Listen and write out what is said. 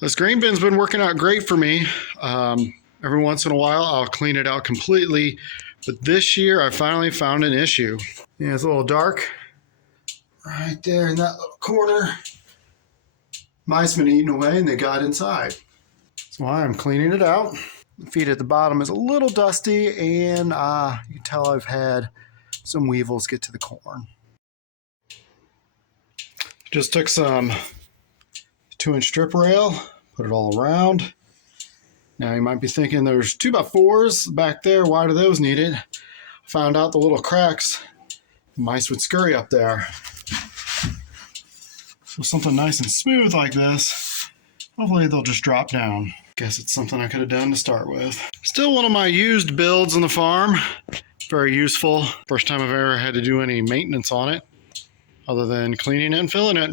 This grain bin's been working out great for me. Every once in a while, I'll clean it out completely. But this year, I finally found an issue. Yeah, it's a little dark right there in that little corner. Mice been eating away and they got inside. That's why I'm cleaning it out. The feed at the bottom is a little dusty, and you can tell I've had some weevils get to the corn. Just took some 2-inch strip rail, put it all around. Now you might be thinking there's 2x4s back there. Why do those need it? I found out the little cracks, the mice would scurry up there. So something nice and smooth like this, hopefully they'll just drop down. Guess it's something I could have done to start with. Still one of my used builds on the farm. Very useful. First time I've ever had to do any maintenance on it other than cleaning it and filling it.